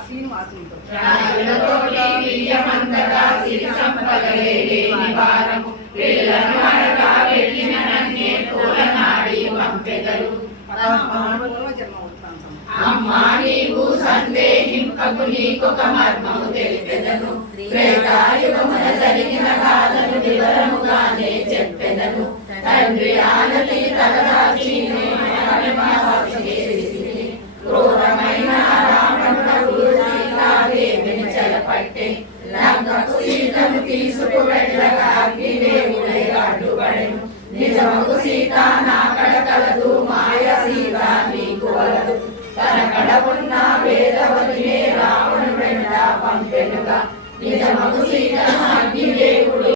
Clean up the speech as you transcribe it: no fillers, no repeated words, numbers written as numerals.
శ్రీనివాసునితో అమ్మా నీవు సందేహింపకు నీకొక మర్మము తెలిపెదను త్రేతాయుగమున జరిగిన గాథను వివరముగానే చెప్పెదను తండ్రి ఆనతి తలదాచి క్రూరమైన రావణుడు సీతాదేవిని చెరపట్టి లంకకు సీతను తీసుకువెళ్ళగా అగ్నిదేవుడే అడ్డుపడెను నిజముకు సీత నా కడ కలదు మాయ సీత నీకు వలదు తన కడ ఉన్న వేదవతినే రావణుడు వెంట పంపెనుగా నిజముకు సీత అగ్నిదేవుడు